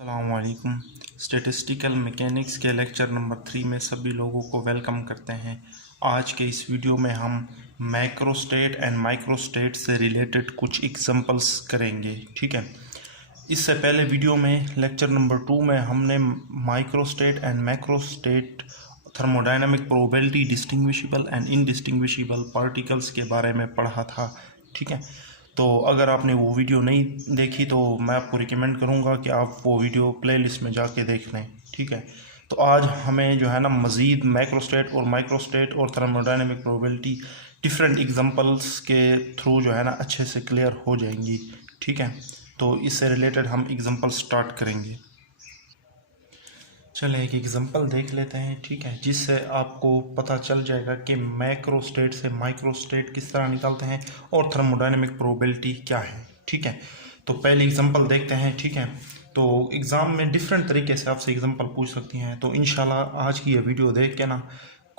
अस्सलामुअलैकुम। Statistical mechanics के lecture number 3 में सभी लोगों को वेलकम करते हैं। आज के इस वीडियो में हम मैक्रोस्टेट एंड माइक्रोस्टेट से रिलेटेड कुछ एग्जांपल्स करेंगे। ठीक है, इससे पहले वीडियो में लेक्चर नंबर 2 में हमने microstate and macrostate, thermodynamic probability, distinguishable and indistinguishable particles के बारे में पढ़ा था। ठीक है, तो अगर आपने वो वीडियो नहीं देखी तो मैं आपको रिकमेंड करूँगा कि आप वो वीडियो प्लेलिस्ट में जाके देख लें। ठीक है, तो आज हमें जो है ना मज़ीद मैक्रोस्टेट और माइक्रोस्टेट और थर्मोडायनामिक प्रोबेबिलिटी डिफरेंट एग्जांपल्स के थ्रू जो है ना अच्छे से क्लियर हो जाएंगी। ठीक है, तो इससे रिलेटेड हम एग्जांपल स्टार्ट करेंगे। चलिए एक एग्जांपल देख लेते हैं। ठीक है, जिससे आपको पता चल जाएगा कि मैक्रोस्टेट से माइक्रोस्टेट किस तरह निकालते हैं और थर्मोडायनामिक प्रोबेबिलिटी क्या है। ठीक है, तो पहले एग्जांपल देखते हैं। ठीक है, तो एग्ज़ाम में डिफरेंट तरीके से आपसे एग्जांपल पूछ सकती हैं, तो इंशाल्लाह आज की ये वीडियो देख के ना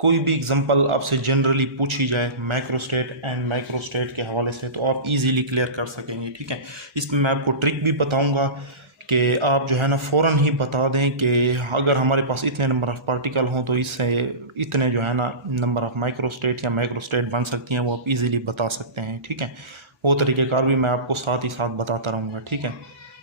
कोई भी एग्जांपल आपसे जनरली पूछी जाए मैक्रोस्टेट एंड माइक्रोस्टेट के हवाले से तो आप इजीली क्लियर कर सकेंगे। ठीक है, इसमें मैं आपको ट्रिक भी बताऊंगा कि आप जो है ना फ़ौरन ही बता दें कि अगर हमारे पास इतने नंबर ऑफ़ पार्टिकल हों तो इससे इतने जो है ना नंबर ऑफ़ माइक्रोस्टेट या माइक्रोस्टेट बन सकती हैं, वो आप इजीली बता सकते हैं। ठीक है, वो तरीक़ेकार भी मैं आपको साथ ही साथ बताता रहूँगा। ठीक है,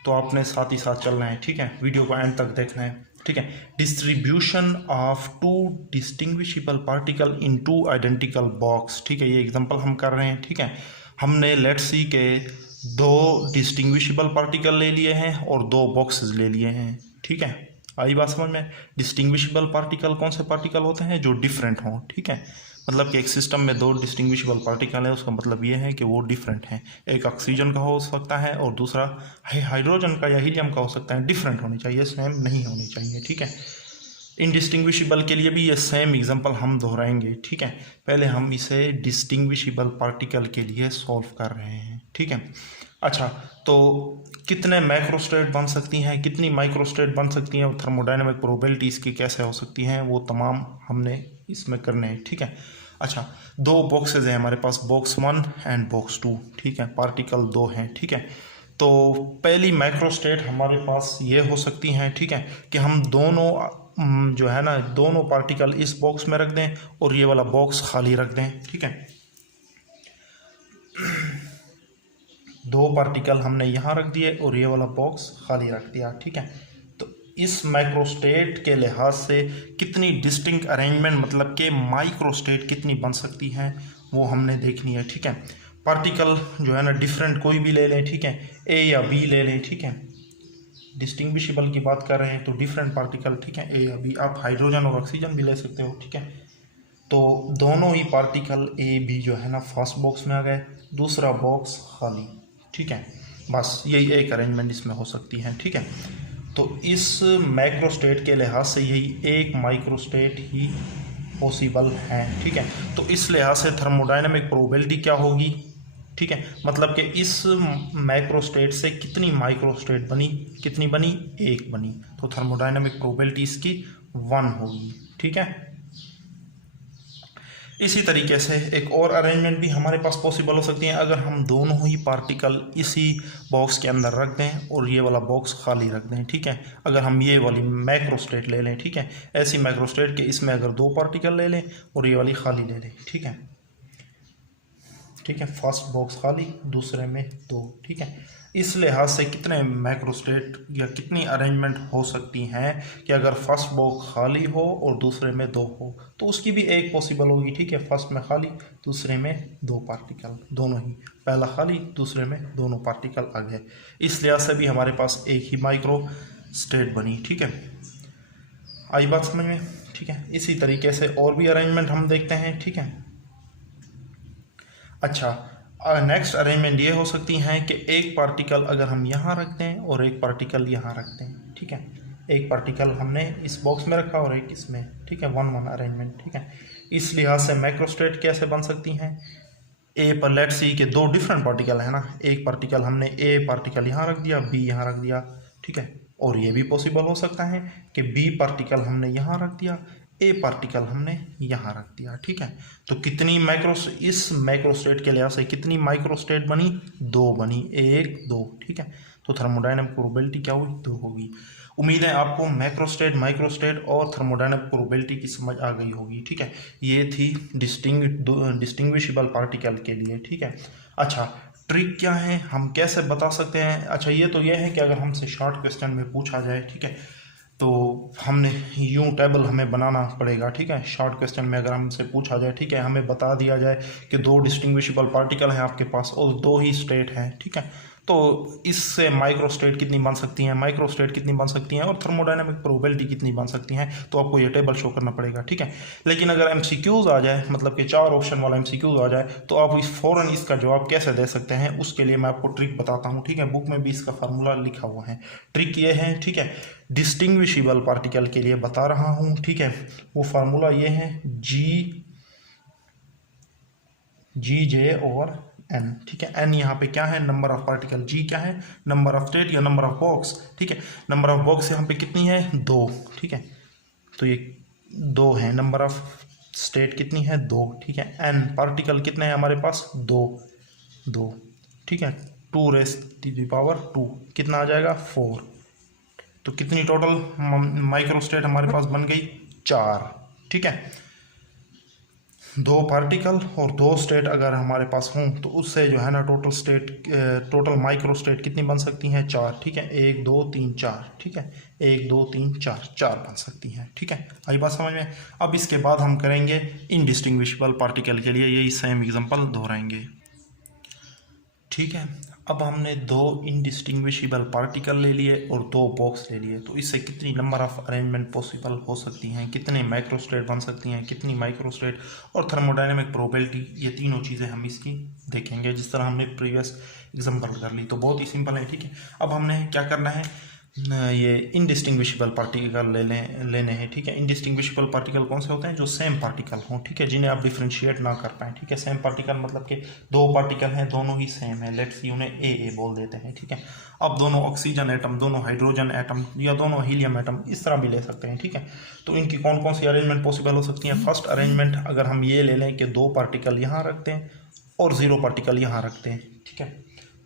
तो आपने साथ ही साथ चलना है। ठीक है, वीडियो को एंड तक देखना है। ठीक है, distribution of two distinguishable particle in two identical box. ठीक है, ये एग्जांपल हम कर रहे हैं। ठीक है, हमने लेट्स सी के दो डिस्टिंग्विशेबल पार्टिकल ले लिए हैं और दो बॉक्सेस ले लिए हैं। ठीक है, आई बात समझ में। डिस्टिंग्विशेबल पार्टिकल कौन से पार्टिकल होते हैं? जो डिफरेंट हों। ठीक है, मतलब कि एक सिस्टम में दो डिस्टिंग्विशेबल पार्टिकल है, उसका मतलब ये है कि वो डिफरेंट हैं। एक ऑक्सीजन का हो सकता है और दूसरा हाइड्रोजन का या हीलियम का हो सकता है। डिफरेंट होनी चाहिए, सेम नहीं होनी चाहिए। ठीक है, इनडिस्टिंग्विशेबल के लिए भी ये सेम एग्जांपल हम दोहराएंगे। ठीक है, पहले हम इसे डिस्टिंग्विशेबल पार्टिकल के लिए सॉल्व कर रहे हैं। ठीक है, अच्छा, तो कितने मैक्रोस्टेट बन सकती हैं, कितनी माइक्रोस्टेट बन सकती हैं और थर्मोडायनामिक प्रोबेबिलिटी इसकी कैसे हो सकती हैं, वो तमाम हमने इसमें करने हैं। ठीक है, अच्छा, दो बॉक्सेज हैं हमारे पास, बॉक्स 1 एंड बॉक्स 2। ठीक है, पार्टिकल दो हैं। ठीक है, तो पहली माइक्रोस्टेट हमारे पास ये हो सकती हैं। ठीक है, कि हम दोनों जो है ना दोनों पार्टिकल इस बॉक्स में रख दें और ये वाला बॉक्स खाली रख दें। ठीक है, दो पार्टिकल हमने यहाँ रख दिए और ये वाला बॉक्स खाली रख दिया। ठीक है, तो इस माइक्रोस्टेट के लिहाज से कितनी डिस्टिंक्ट अरेंजमेंट, मतलब कि माइक्रोस्टेट कितनी बन सकती हैं, वो हमने देखनी है। ठीक है, पार्टिकल जो है ना डिफरेंट कोई भी ले लें। ठीक है, ए या बी ले लें। ठीक है, डिस्टिंग्विशेबल की बात कर रहे हैं तो डिफरेंट पार्टिकल। ठीक है, ए या बी, आप हाइड्रोजन और ऑक्सीजन भी ले सकते हो। ठीक है, तो दोनों ही पार्टिकल ए बी जो है ना फर्स्ट बॉक्स में आ गए, दूसरा बॉक्स खाली। ठीक है, बस यही एक अरेंजमेंट इसमें हो सकती है। ठीक है, तो इस माइक्रोस्टेट के लिहाज से यही एक माइक्रोस्टेट ही पॉसिबल है। ठीक है, तो इस लिहाज से थर्मोडायनामिक प्रोबेबिलिटी क्या होगी? ठीक है, मतलब कि इस माइक्रोस्टेट से कितनी माइक्रोस्टेट बनी, कितनी बनी? एक बनी, तो थर्मोडायनामिक प्रोबेबिलिटी इसकी 1 होगी। ठीक है, इसी तरीके से एक और अरेंजमेंट भी हमारे पास पॉसिबल हो सकती है, अगर हम दोनों ही पार्टिकल इसी बॉक्स के अंदर रख दें और ये वाला बॉक्स खाली रख दें। ठीक है, अगर हम ये वाली मैक्रोस्टेट ले लें। ठीक है, ऐसी मैक्रोस्टेट के इसमें अगर दो पार्टिकल ले लें और ये वाली खाली ले लें। ठीक है, ठीक है, फर्स्ट बॉक्स खाली, दूसरे में दो। ठीक है, इस लिहाज से कितने मैक्रोस्टेट या कितनी अरेंजमेंट हो सकती हैं कि अगर फर्स्ट बॉक्स खाली हो और दूसरे में दो हो तो उसकी भी एक पॉसिबल होगी। ठीक है, फर्स्ट में खाली, दूसरे में दो पार्टिकल, दोनों ही, पहला खाली, दूसरे में दोनों पार्टिकल आ गए। इस लिहाज से भी हमारे पास एक ही माइक्रो स्टेट बनी। ठीक है, आई बात समझ में। ठीक है, इसी तरीके से और भी अरेंजमेंट हम देखते हैं। ठीक है, अच्छा, नेक्स्ट अरेंजमेंट ये हो सकती हैं कि एक पार्टिकल अगर हम यहाँ रख दें और एक पार्टिकल यहाँ रख दें। ठीक है, एक पार्टिकल हमने इस बॉक्स में रखा और एक इसमें। ठीक है, 1-1 अरेंजमेंट। ठीक है, इस लिहाज से माइक्रोस्टेट कैसे बन सकती हैं? ए पर लेट्स सी के दो डिफरेंट पार्टिकल है ना, एक पार्टिकल हमने ए पार्टिकल यहाँ रख दिया, बी यहाँ रख दिया। ठीक है, और ये भी पॉसिबल हो सकता है कि बी पार्टिकल हमने यहाँ रख दिया, ए पार्टिकल हमने यहाँ रख दिया। ठीक है, तो कितनी इस माइक्रोस्टेट के लिहाज से कितनी माइक्रोस्टेट बनी? दो बनी, एक दो। ठीक है, तो थर्मोडायनामिक प्रोबेबिलिटी क्या हुई, 2 होगी। उम्मीद है आपको मैक्रोस्टेट, माइक्रोस्टेट और थर्मोडायनामिक प्रोबेबिलिटी की समझ आ गई होगी। ठीक है, ये थी डिस्टिंग्विशेबल पार्टिकल के लिए। ठीक है, अच्छा ट्रिक क्या है, हम कैसे बता सकते हैं। अच्छा ये है कि अगर हमसे शॉर्ट क्वेश्चन में पूछा जाए, ठीक है, तो हमने यूं टेबल हमें बनाना पड़ेगा। ठीक है, शॉर्ट क्वेश्चन में अगर हमसे पूछा जाए, ठीक है, हमें बता दिया जाए कि 2 डिस्टिंग्विशेबल पार्टिकल हैं आपके पास और 2 ही स्टेट हैं। ठीक है, तो इससे माइक्रोस्टेट कितनी बन सकती हैं, माइक्रोस्टेट कितनी बन सकती हैं और थर्मोडायनामिक प्रोबेबिलिटी कितनी बन सकती हैं, तो आपको ये टेबल शो करना पड़ेगा। ठीक है, लेकिन अगर एमसीक्यूज आ जाए, मतलब कि 4 ऑप्शन वाला एमसीक्यूज आ जाए, तो आप फ़ौरन इसका जवाब कैसे दे सकते हैं, उसके लिए मैं आपको ट्रिक बताता हूँ। ठीक है, बुक में भी इसका फार्मूला लिखा हुआ है। ट्रिक ये है, ठीक है, डिस्टिंग्विशेबल पार्टिकल के लिए बता रहा हूँ। ठीक है, वो फार्मूला ये है जी जे ओवर एन। ठीक है, एन यहाँ पे क्या है, नंबर ऑफ पार्टिकल, जी क्या है, नंबर ऑफ स्टेट या नंबर ऑफ बॉक्स। ठीक है, नंबर ऑफ बॉक्स यहाँ पे कितनी है, 2। ठीक है, तो ये 2 है। नंबर ऑफ स्टेट कितनी है, 2। ठीक है, एन पार्टिकल कितने हैं हमारे पास, 2। ठीक है, 2⁻², कितना आ जाएगा, 4। तो कितनी टोटल माइक्रोस्टेट हमारे पास बन गई, 4। ठीक है, 2 पार्टिकल और 2 स्टेट अगर हमारे पास हों तो उससे जो है ना टोटल माइक्रोस्टेट कितनी बन सकती हैं, 4। ठीक है, 1 2 3 4। ठीक है, 1 2 3 4 बन सकती हैं। ठीक है, आई बात समझ में। अब इसके बाद हम करेंगे इनडिस्टिंग्विशेबल पार्टिकल के लिए यही सेम एग्जांपल दोहराएंगे। ठीक है, अब हमने 2 इनडिस्टिंग्विशेबल पार्टिकल ले लिए और 2 बॉक्स ले लिए, तो इससे कितनी नंबर ऑफ अरेंजमेंट पॉसिबल हो सकती हैं, कितने माइक्रोस्टेट बन सकती हैं, कितनी माइक्रोस्टेट और थर्मोडायनामिक प्रोबेबिलिटी, ये तीनों चीज़ें हम इसकी देखेंगे जिस तरह हमने प्रीवियस एग्जांपल कर ली। तो बहुत ही सिंपल है। ठीक है, अब हमने क्या करना है, ये इनडिस्टिंग्विशेबल पार्टिकल लेने हैं। ठीक है, इनडिस्टिंग्विशेबल पार्टिकल कौन से होते हैं, जो सेम पार्टिकल हों। ठीक है, जिन्हें आप डिफ्रेंशिएट ना कर पाएँ। ठीक है, सेम पार्टिकल मतलब कि 2 पार्टिकल हैं, दोनों ही सेम है, लेट्स सी उन्हें ए बोल देते हैं। ठीक है, अब दोनों ऑक्सीजन एटम, दोनों हाइड्रोजन एटम या दोनों हीलियम एटम, इस तरह भी ले सकते हैं। ठीक है, तो इनकी कौन कौन सी अरेंजमेंट पॉसिबल हो सकती हैं। फर्स्ट अरेंजमेंट अगर हम ये ले लें कि 2 पार्टिकल यहाँ रखते हैं और 0 पार्टिकल यहाँ रखते हैं। ठीक है,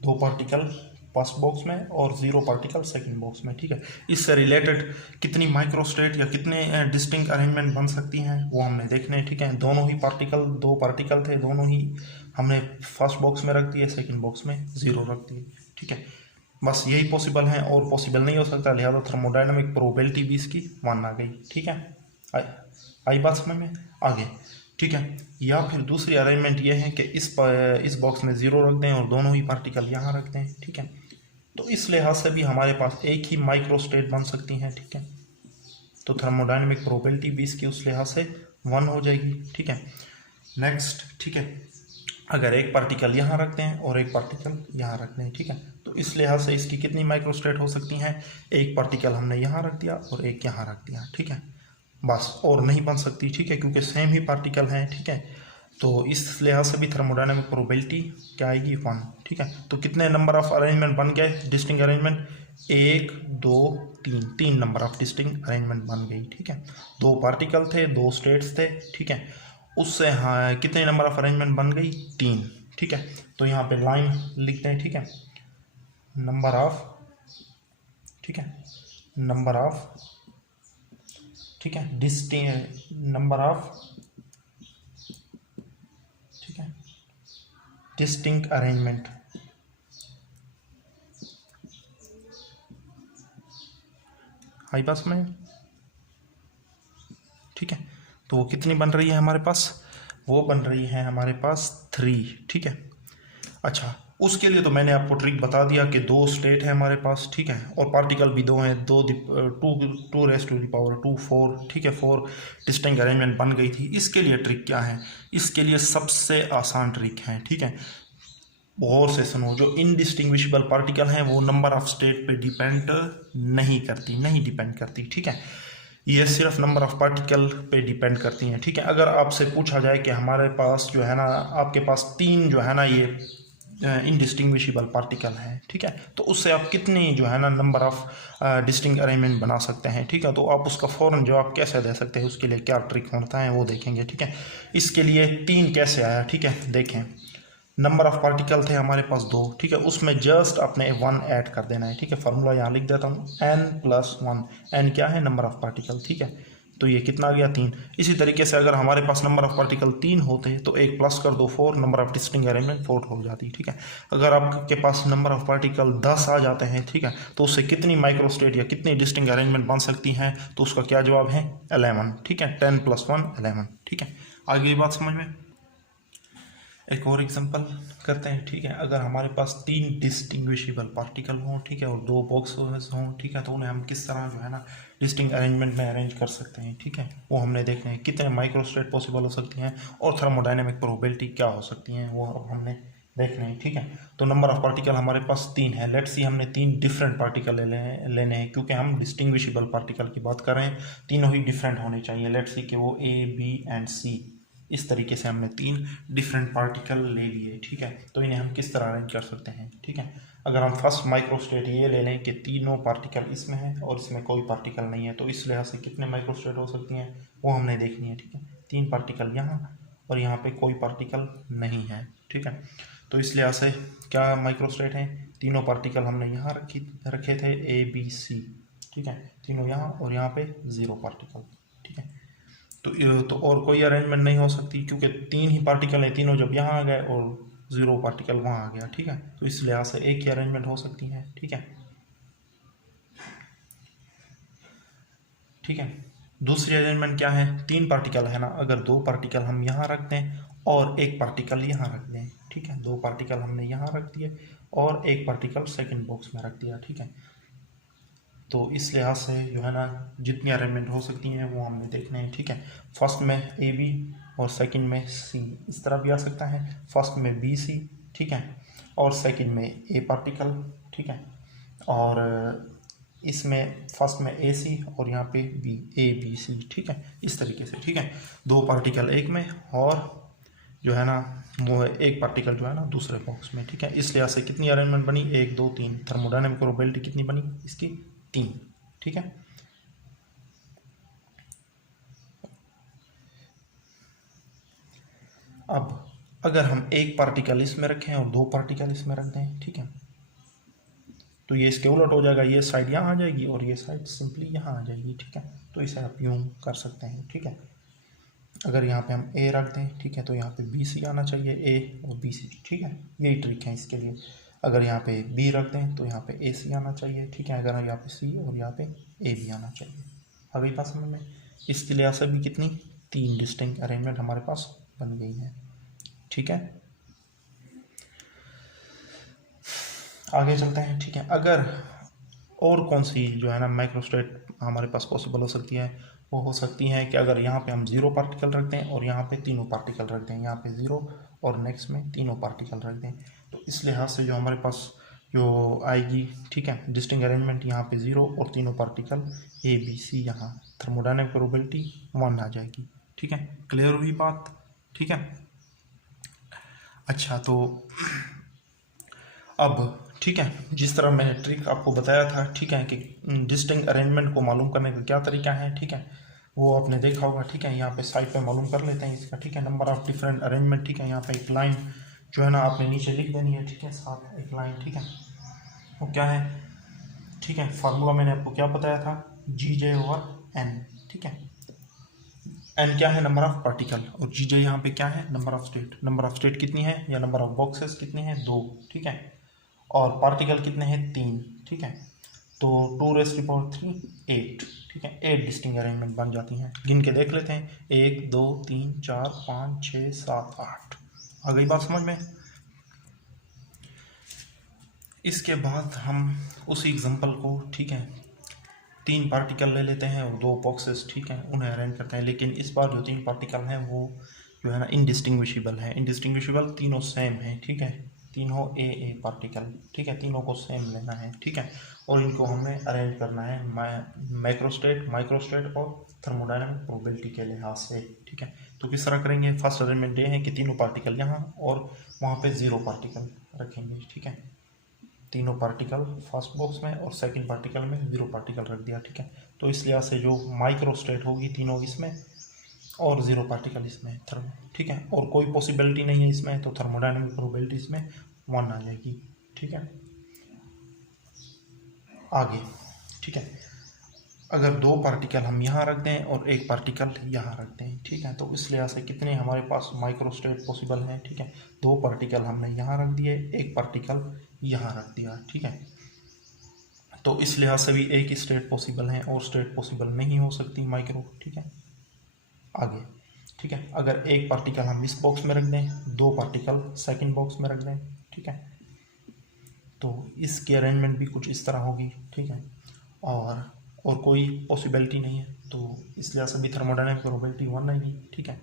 2 पार्टिकल फर्स्ट बॉक्स में और 0 पार्टिकल सेकंड बॉक्स में। ठीक है, इससे रिलेटेड कितनी माइक्रोस्टेट या कितने डिस्टिंक्ट अरेंजमेंट बन सकती हैं वो हमने देखने हैं। ठीक है, दोनों ही पार्टिकल, 2 पार्टिकल थे, दोनों ही हमने फर्स्ट बॉक्स में रख दिए, सेकंड बॉक्स में 0 रख दिए। ठीक है, बस यही पॉसिबल है और पॉसिबल नहीं हो सकता, लिहाजा थर्मोडायनामिक प्रोबेबिलिटी भी इसकी 1 आ गई। ठीक है, आई बात समझ में, आगे। ठीक है, या फिर दूसरी अरेंजमेंट ये है कि इस बॉक्स में 0 रख दें और दोनों ही पार्टिकल यहाँ रख दें। ठीक है, तो इस लिहाज से भी हमारे पास एक ही माइक्रोस्टेट बन सकती हैं। ठीक है, तो थर्मोडायनामिक प्रोबेबिलिटी भी इसकी उस लिहाज से 1 हो जाएगी। ठीक है, नेक्स्ट। ठीक है, अगर एक पार्टिकल यहाँ रखते हैं और एक पार्टिकल यहाँ रखते हैं। ठीक है, तो इस लिहाज से इसकी कितनी माइक्रोस्टेट हो सकती हैं, एक पार्टिकल हमने यहाँ रख दिया और एक यहाँ रख दिया। ठीक है, बस, और नहीं बन सकती। ठीक है, क्योंकि सेम ही पार्टिकल हैं। ठीक है, तो इस लिहाज से भी थर्मोडायनामिक प्रोबेबिलिटी क्या आएगी, 1। ठीक है, तो कितने नंबर ऑफ अरेंजमेंट बन गए, distinct arrangement, 1 2 3 number of distinct arrangement बन गई। ठीक है, 2 पार्टिकल थे, 2 स्टेट्स थे। ठीक है, उससे हाँ कितने नंबर ऑफ अरेंजमेंट बन गई, 3। ठीक है, तो यहाँ पे लाइन लिखते हैं। ठीक है, नंबर ऑफ, ठीक है, नंबर ऑफ, ठीक है, नंबर ऑफ, ठीक है, डिस्टिंक्ट अरेंजमेंट। आई बात में। ठीक है, तो वो कितनी बन रही है हमारे पास, वो बन रही है हमारे पास 3। ठीक है, अच्छा उसके लिए तो मैंने आपको ट्रिक बता दिया कि 2 स्टेट है हमारे पास। ठीक है, और पार्टिकल भी 2 हैं, 2⁻², 4। ठीक है, 4 डिस्टिंक्ट अरेंजमेंट बन गई थी। इसके लिए ट्रिक क्या है, इसके लिए सबसे आसान ट्रिक है। ठीक है, गौर से सुनो, जो इनडिस्टिंग्विशेबल पार्टिकल हैं वो नंबर ऑफ स्टेट पे डिपेंड नहीं डिपेंड करती। ठीक है, ये सिर्फ नंबर ऑफ पार्टिकल पे डिपेंड करती हैं। ठीक है, अगर आपसे पूछा जाए कि हमारे पास जो है ना, आपके पास 3 जो है ना ये इनडिस्टिंग्विशेबल पार्टिकल हैं। ठीक है, तो उससे आप कितनी जो है ना नंबर ऑफ डिस्टिंक्ट अरेंजमेंट बना सकते हैं। ठीक है, तो आप उसका फ़ौरन जवाब कैसे दे सकते हैं, उसके लिए क्या ट्रिक होता है वो देखेंगे। ठीक है, इसके लिए 3 कैसे आया, ठीक है, देखें। नंबर ऑफ पार्टिकल थे हमारे पास 2, ठीक है, उसमें जस्ट अपने 1 ऐड कर देना है, ठीक है। फार्मूला यहाँ लिख देता हूँ, n+1। n क्या है? नंबर ऑफ पार्टिकल, ठीक है। तो ये कितना आ गया? 3। इसी तरीके से अगर हमारे पास नंबर ऑफ पार्टिकल 3 होते तो 1 प्लस कर दो 4, नंबर ऑफ डिस्टिंक्ट अरेंजमेंट 4 हो जाती, ठीक है। अगर आपके पास नंबर ऑफ पार्टिकल 10 आ जाते हैं, ठीक है, तो उससे कितनी माइक्रोस्टेट या कितनी डिस्टिंक्ट अरेंजमेंट बन सकती हैं? तो उसका क्या जवाब है? 11, ठीक है। 10 + 1 11, ठीक है। आगे ये बात समझ में। एक और एग्जांपल करते हैं, ठीक है। अगर हमारे पास 3 डिस्टिंग्विशेबल पार्टिकल हों, ठीक है, और 2 बॉक्सेस हों, ठीक है, तो उन्हें हम किस तरह जो है ना डिस्टिंक्ट अरेंजमेंट में अरेंज कर सकते हैं, ठीक है, वो हमने देखना है। कितने माइक्रोस्टेट पॉसिबल हो सकती हैं और थर्मोडायनेमिक प्रोबेबिलिटी क्या हो सकती हैं, वो अब हमने देखना है, ठीक है। तो नंबर ऑफ पार्टिकल हमारे पास 3 है। लेट्स सी हमने 3 डिफरेंट पार्टिकल लेने हैं क्योंकि हम डिस्टिंग्विशेबल पार्टिकल की बात कर रहे हैं। तीनों ही डिफरेंट होने चाहिए। लेट्स सी कि वो A, B एंड C, इस तरीके से हमने 3 डिफरेंट पार्टिकल ले लिए, ठीक है। तो इन्हें हम किस तरह अरेंज कर सकते हैं, ठीक है। अगर हम फर्स्ट माइक्रोस्टेट ये ले लें कि तीनों पार्टिकल इसमें है और इसमें कोई पार्टिकल नहीं है, तो इस लिहाज से कितने माइक्रोस्टेट हो सकती हैं वो हमने देखनी है, ठीक है। 3 पार्टिकल यहाँ और यहाँ पे कोई पार्टिकल नहीं है, ठीक है। तो इस लिहाज से क्या माइक्रोस्टेट हैं? तीनों पार्टिकल हमने यहाँ रखे थे ABC, ठीक है, तीनों यहाँ और यहाँ पे 0 पार्टिकल, ठीक है। तो और कोई अरेंजमेंट नहीं हो सकती क्योंकि 3 ही पार्टिकल है, तीनों जब यहाँ आ गए और 0 पार्टिकल वहाँ आ गया, ठीक है। तो इस लिहाज से एक ही अरेंजमेंट हो सकती है, ठीक है, ठीक है। दूसरी अरेंजमेंट क्या है? 3 पार्टिकल है ना, अगर 2 पार्टिकल हम यहाँ रख दें और 1 पार्टिकल यहाँ रख दें, ठीक है, 2 पार्टिकल हमने यहाँ रख दिए और 1 पार्टिकल सेकंड बॉक्स में रख दिया, ठीक है। तो इस लिहाज से जो है ना जितनी अरेंजमेंट हो सकती हैं वो हमने देखने हैं, ठीक है। फर्स्ट में AB और सेकंड में C, इस तरह भी आ सकता है। फर्स्ट में BC, ठीक है, और सेकंड में A पार्टिकल, ठीक है, और इसमें फर्स्ट में AC और यहाँ पे ABC, ठीक है, इस तरीके से, ठीक है। 2 पार्टिकल एक में और जो है ना वो 1 पार्टिकल जो है ना दूसरे बॉक्स में, ठीक है। इस लिहाज से कितनी अरेंजमेंट बनी? 1 2 3। थर्मोडायनेमिक प्रोबेबिलिटी कितनी बनी इसकी? 3, ठीक है। अब अगर हम 1 पार्टिकल इसमें रखें और 2 पार्टिकल इसमें रख दें, ठीक है, तो ये इसके उलट हो जाएगा। ये साइड यहाँ आ जाएगी और ये साइड सिंपली यहाँ आ जाएगी, ठीक है। तो इसे आप यूं कर सकते हैं, ठीक है। अगर यहाँ पे हम A रख दें, ठीक है, तो यहाँ पे BC आना चाहिए, A और BC, ठीक है, यही ट्रिक है इसके लिए। अगर यहाँ पे B रख दें तो यहाँ पे AC आना चाहिए, ठीक है। अगर यहाँ पे C और यहाँ पे A भी आना चाहिए। अभी बात समझ में? इसके लिए से भी कितनी 3 डिस्टिंक्ट अरेंजमेंट हमारे पास बन गई है, ठीक है। आगे चलते हैं, ठीक है। अगर और कौन सी जो है ना माइक्रोस्टेट हमारे पास पॉसिबल हो सकती है, वो हो सकती है कि अगर यहाँ पे हम 0 पार्टिकल रख दें और यहाँ पे तीनों पार्टिकल रख दें, यहाँ पे 0 और नेक्स्ट में तीनों पार्टिकल रख दें, तो इस लिहाज से जो हमारे पास जो आएगी, ठीक है, डिस्टिंक्ट अरेंजमेंट यहाँ पे 0 और तीनों पार्टिकल ABC, यहाँ थर्मोडायनेमिक प्रोबेबिलिटी 1 आ जाएगी, ठीक है। क्लियर हुई बात, ठीक है। अच्छा, तो अब ठीक है, जिस तरह मैंने ट्रिक आपको बताया था, ठीक है, कि डिस्टिंक्ट अरेंजमेंट को मालूम करने का क्या तरीका है, ठीक है, वो आपने देखा होगा, ठीक है। यहाँ पे साइड पे मालूम कर लेते हैं इसका, ठीक है। नंबर ऑफ डिफरेंट अरेंजमेंट, ठीक है, यहाँ पे एक लाइन जो है ना आपने नीचे लिख देनी है, ठीक है, साथ एक लाइन, ठीक है। वो क्या है, ठीक है, फार्मूला मैंने आपको क्या बताया था? GJ/N, ठीक है। N क्या है? नंबर ऑफ पार्टिकल, और GJ यहाँ पे क्या है? Number of state. Number of state कितनी है या नंबर ऑफ बॉक्सेस कितनी है? 2, ठीक है, और पार्टिकल कितने हैं? 3, ठीक है। तो 2⁻3 8, ठीक है, 8 डिस्टिंक्ट अरेंजमेंट बन जाती हैं। गिन के देख लेते हैं, 1 2 3 4 5 6 7 8। आ गई बात समझ में? इसके बाद हम उसी एग्जांपल को, ठीक है, 3 पार्टिकल ले लेते हैं और 2 बॉक्सेस, ठीक है, उन्हें अरेंज करते हैं। लेकिन इस बार जो 3 पार्टिकल हैं वो जो है ना इनडिस्टिंग्विशेबल है। इनडिस्टिंग्विशेबल तीनों सेम है, ठीक है, तीनों A पार्टिकल, ठीक है, तीनों को सेम लेना है, ठीक है, और इनको हमें अरेंज करना है मैक्रोस्टेट, माइक्रोस्टेट और थर्मोडायनेमिक प्रोबेबिलिटी के लिहाज से, ठीक है। तो किस तरह करेंगे? फर्स्ट अरेंजमेंट ये है कि तीनों पार्टिकल यहाँ और वहाँ पे 0 पार्टिकल रखेंगे, ठीक है। तीनों पार्टिकल फर्स्ट बॉक्स में और सेकंड पार्टिकल में 0 पार्टिकल रख दिया, ठीक है। तो इस लिहाज से जो माइक्रोस्टेट होगी तीनों इसमें और 0 पार्टिकल इसमें थर्मो, ठीक है। और कोई पॉसिबिलिटी नहीं है इसमें, तो थर्मोडायनेमिक प्रोबेबिलिटी इसमें 1 आ जाएगी, ठीक है। आगे, ठीक है, अगर 2 पार्टिकल हम यहाँ रख दें और 1 पार्टिकल यहाँ रख दें, ठीक है, तो इस लिहाज से कितने हमारे पास माइक्रोस्टेट पॉसिबल हैं, ठीक है। 2 पार्टिकल हमने यहाँ रख दिए, 1 पार्टिकल यहाँ रख दिया, ठीक है। तो इस लिहाज से भी एक स्टेट पॉसिबल है और स्टेट पॉसिबल नहीं हो सकती माइक्रो, ठीक है। आगे, ठीक है, अगर 1 पार्टिकल हम इस बॉक्स में रख दें, 2 पार्टिकल सेकंड बॉक्स में रख दें, ठीक है, तो इसकी अरेंजमेंट भी कुछ इस तरह होगी, ठीक है। और कोई पॉसिबिलिटी नहीं है, तो इस लिहाज से भी थर्मोडायनेमिक प्रोबेबिलिटी 1 आएगी, ठीक है,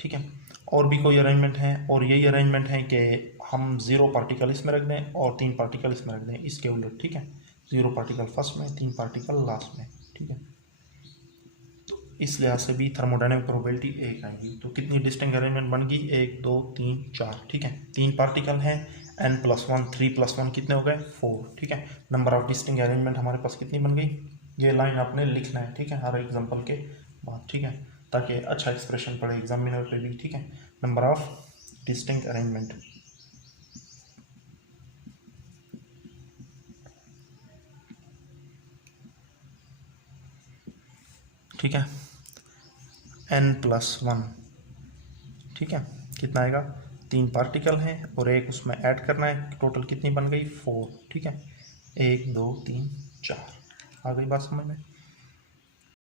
ठीक है। और भी कोई अरेंजमेंट है, और यही अरेंजमेंट है कि हम 0 पार्टिकल इसमें रख दें और 3 पार्टिकल इसमें रख दें, इसके उलट, ठीक है। 0 पार्टिकल फर्स्ट में, 3 पार्टिकल लास्ट में, ठीक है। तो इस लिहाज से भी थर्मोडायनेमिक प्रोबेबिलिटी 1 आएगी। तो कितनी डिस्टिंक्ट अरेंजमेंट बन गई, 1 2 3 4, ठीक है। 3 पार्टिकल हैं, n+1, 3+1 कितने हो गए, 4, ठीक है। नंबर ऑफ डिस्टिंक्ट अरेंजमेंट हमारे पास कितनी बन गई, ये लाइन आपने लिखना है, ठीक है, हर एग्जाम्पल के बाद, ठीक है, ताकि अच्छा एक्सप्रेशन पड़े एग्जामिनर पे भी, ठीक है। नंबर ऑफ डिस्टिंक्ट अरेंजमेंट, ठीक है, n+1, ठीक है, कितना आएगा, 3 पार्टिकल हैं और 1 उसमें ऐड करना है, टोटल कितनी बन गई, 4, ठीक है। 1 2 3 4, आ गई बात समझ में।